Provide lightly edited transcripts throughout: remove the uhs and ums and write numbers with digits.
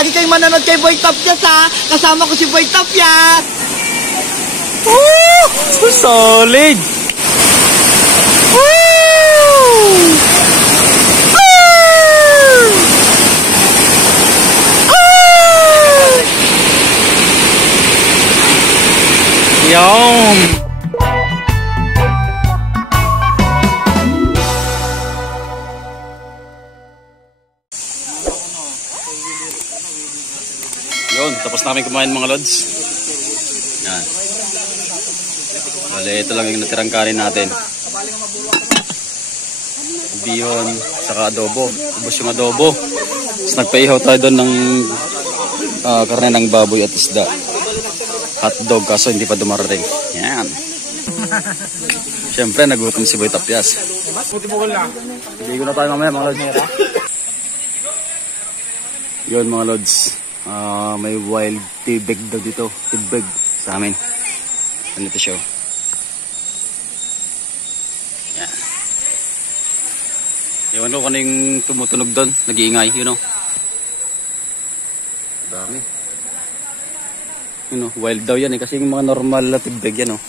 Lagi kayong manonood kay Boy Tapyas ha. Kasama ko si Boy Tapyas. Solid. Yum. Yun, tapos namin kumain mga lods. Yan. Bale, ito lang yung natirang kanin natin. Bihon, saka adobo. Ubos yung adobo. Tapos nagpaihaw tayo doon ng karne ng baboy at isda. Hotdog, kaso hindi pa dumarating. Yan. Siyempre, nagutom si Boy Tapyas. Hindi ko na tayo mamaya mga lods. Yun mga lods. May wild tibig daw dito. Tibig sa amin. Ganito siya. Yan. Ewan ko kung yung tumutunog doon. Nag-iingay, you know. Dami. You know, wild daw yan eh. Kasi yung mga normal na tibig yan, oh.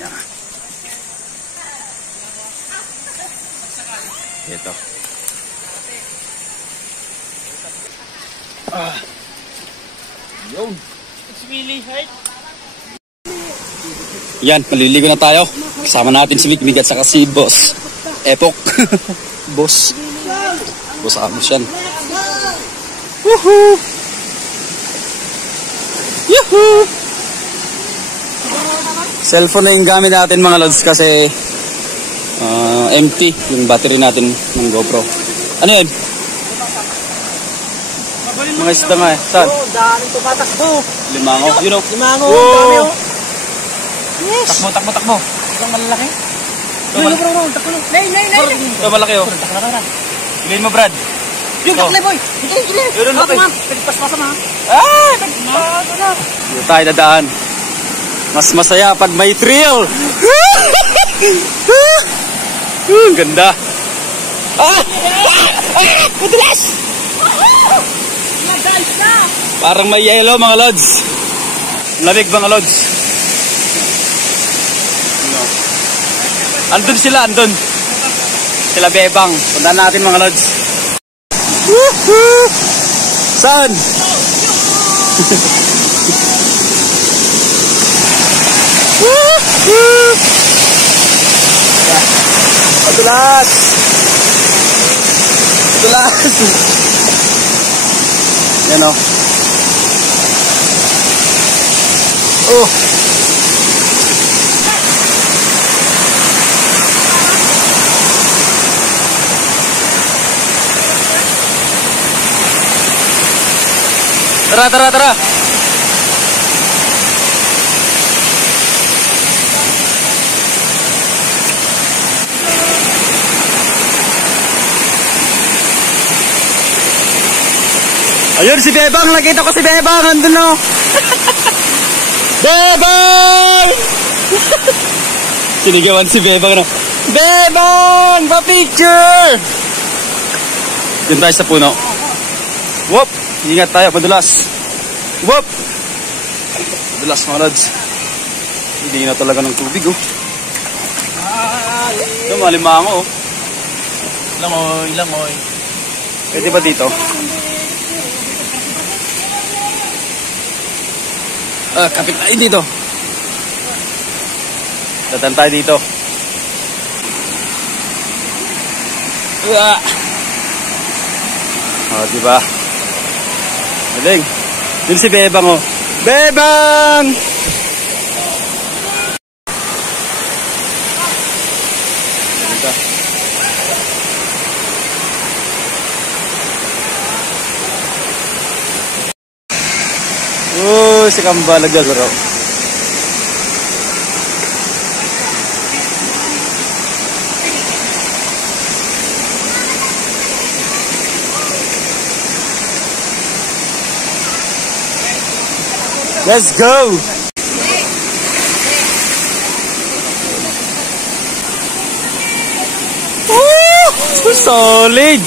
Yan. Ito. Yan, maliligo na tayo. Kasama natin si Mikmig at saka si Boss Epok. Boss Amos yan. Woohoo! Yuhuu! Cellphone na yung gamit natin mga lods kasi empty yung battery natin ng GoPro. Ano yun? Mga isda nga eh. Saan? Daming tumatakbo. Limango. You know? Limango. Dami oh. Yes. Takbo. Itong malalaki. Takbo. Nay. Ito malaki oh. Bilhin mo Brad. Yung taklay boy. Yun laki. Pagpaspasa ma. Pagpaspasa na. Dito tayo dadaan. Mas masaya pag may thrill. Ganda. Madulas. Parang may yellow mga lods. Lamig mga lods. Andun sila. Sila Bebang. Puntahan natin mga lods. Saan? Madulas. Yan o. Oh. Tara. Ayun si Bebang, nakita ko si Bebang, andun o. Bebang! Sinigawan si Bebang na. Bebang! Pa-picture! Diyan tayo sa puno. Whoop! Ingat tayo, madulas. Whoop! Madulas mga lods. Hindi na talaga ng tubig oh. Ito malimango oh. Langoy. Pwede ba dito? Kapit tayo dito. Datan tayo dito. Diba? Galing. Dun si Bebang oh. Bebang! Si Kamba naglalaro. Let's go! Solid!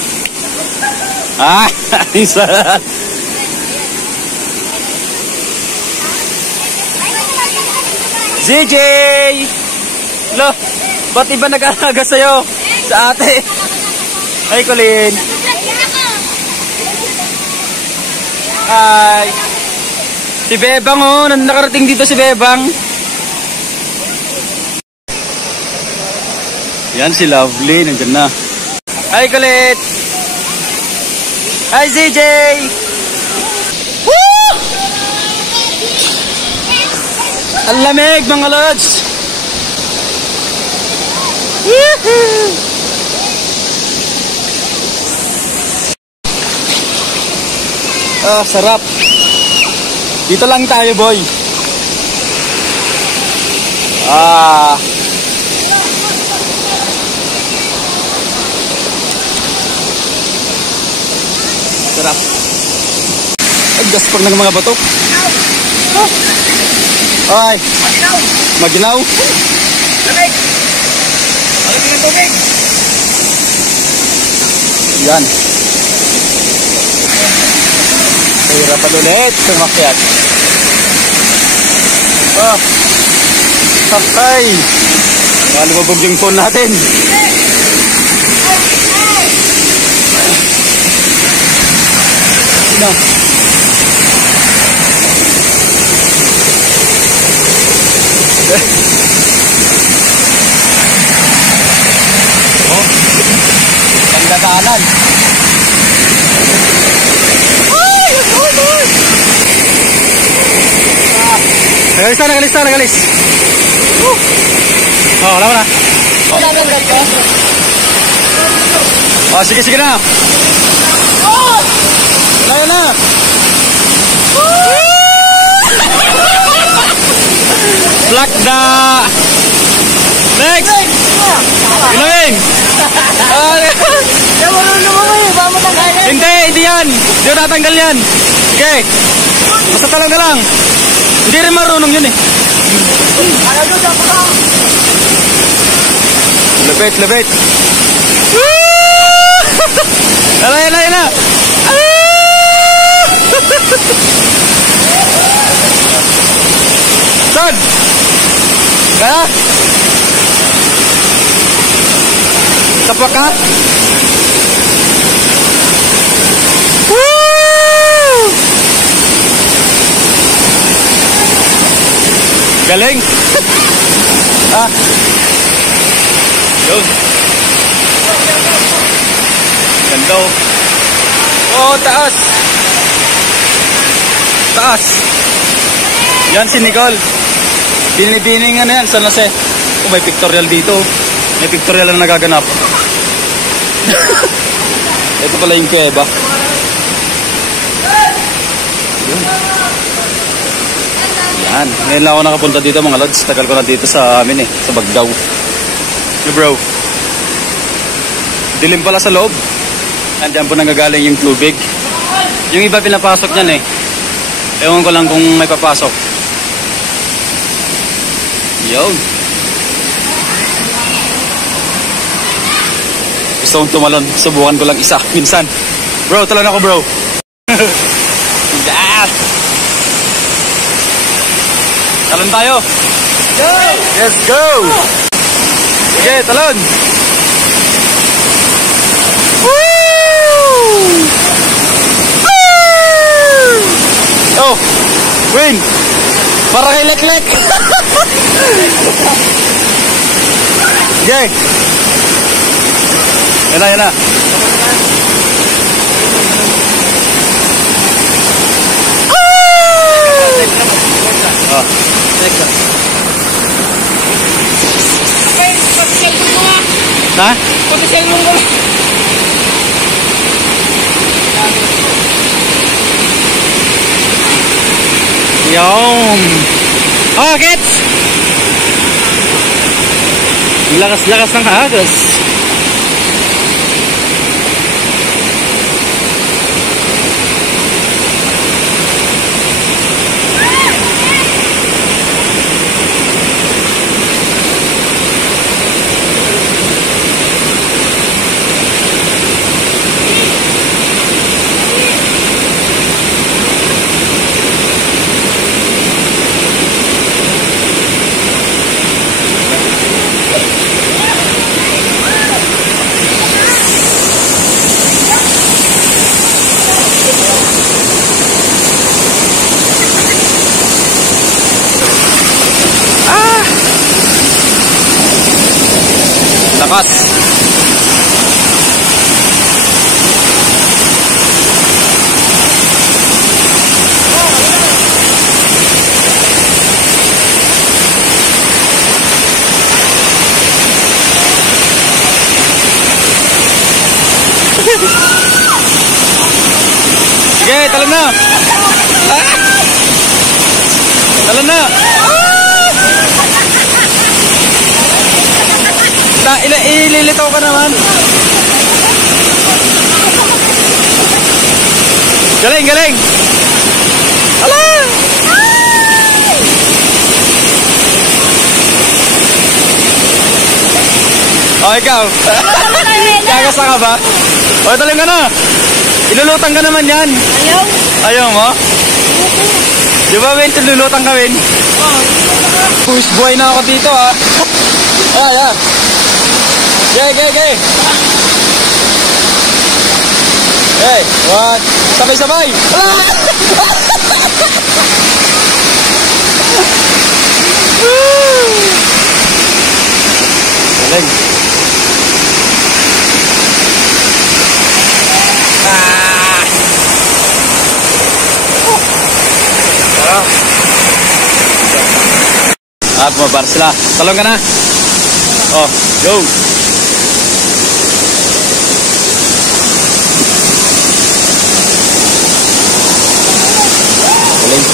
Minsan. ZJ! Lo, ba't iba nag-alaga sa'yo? Sa ate. Ay, Colin. Hi. Si Bebang, oh. Nakarating dito si Bebang. Yan si Lovely. Nandiyan na. Hi, Colin. Hi, ZJ. Woo! Ang lamig, mga lods. Woohoo! Ah, sarap. Dito lang tayo, boy. Ah. Sarap. Ay, gaspang ng mga bato. Ay. Maginaw. Maginaw. Lamig. Lamig ng tubig. Yan. Hirapan ulit sumakyat. Oh. Sakay. Malumabog yung phone natin. No. Oh. Pagdadaanan. Nagalis na, nagalis na, nagalis. Oh, wala mo na. Oh, sige, sige na. Wala na. Black da. Next. Inumin. Hindi, hindi yan. Hindi natanggal yan. Okay. Basta talang na lang. Hindi rin marunong yun eh. Lebet, lebet. Ala, ala, ala. Son! Kaya? Tapak ka? Galing. Ah. Yun. Ganda oh. Oh, taas. Taas. Yan si Nicole. Binibining ano yan, San Jose. Oh, may pictorial dito. May pictorial na nagaganap. Ito pala yung kuweba. Yun. Yan. Ngayon lang ako nakapunta dito mga lods. Tagal ko na dito sa amin eh. Sa Bagdaw. Yo bro. Dilim pala sa loob. Andiyan po nanggagaling yung tubig. Yung iba pinapasok niyan eh. Ewan ko lang kung may papasok. Yun. Gusto kong tumalon. Subukan ko lang isa. Minsan. Bro, talon ako bro. Yes! Talon tayo. Go! Let's go! Sige, talon! Woo! Oh! Win! Para kay Lek-Lek! Sige! Yan na, yan na. Oh. Ha? Pag-cellphone ko. Yum! Oh, gets! Lakas-lakas ng agos. Lakas. Sige, talon na. Talon na. Ililitaw ka naman. Galing, galing. Ala! O, ikaw. Kagasa ka ba? O, talon ka na. Ilulutang ka naman yan. Ayaw. Ayaw mo? Di ba, Win? Lulutang ka, Win? Push buhay na ako dito, ha? Ay. Gay. Hey, what? Sabay-sabay. Galing. At mabar sila. Talong ka na. Oh, go. Galing.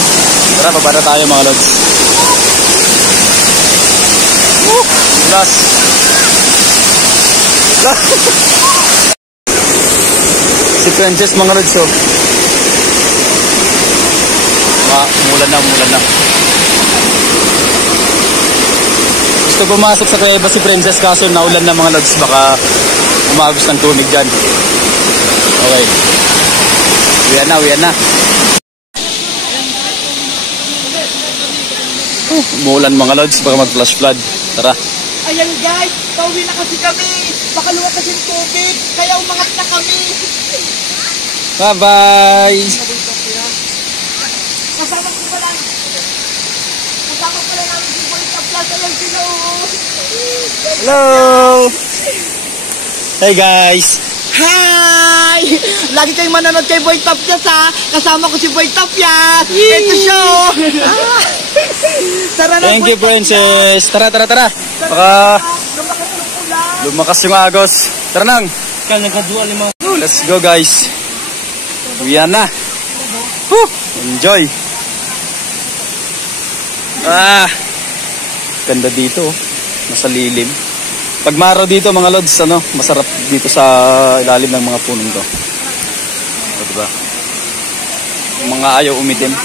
Tara, babara tayo mga lods. Plus. Si Princess mga lods, oh. Mulan na. Gusto pumasok sa kuweba si Princess kaso naulan na mga lods, baka umagos ng tubig dyan. Okay. Uwian na. Umulan mga lods, baka mag-flash flood. Tara. Ayan guys, pauwi na kasi kami. Baka luwag kasi yung tubig, kaya umangat na kami. Bye-bye. Kasama pala namin si Boy Tapia sa Lantino. Hello. Hey guys. Hi! Lagi kayong manonood kay Boy Tapia ha. Kasama ko si Boy Tapia. Ito siya. Tara na, Thank you, Princess. Tara. Baka lumakas yung agos. Tara nang. Let's go guys. Uwian na. Enjoy. Ganda dito. Nasa lilim. Pag maraw dito mga lods, masarap dito sa ilalim ng mga punong to. O, diba? Mga ayaw umitim.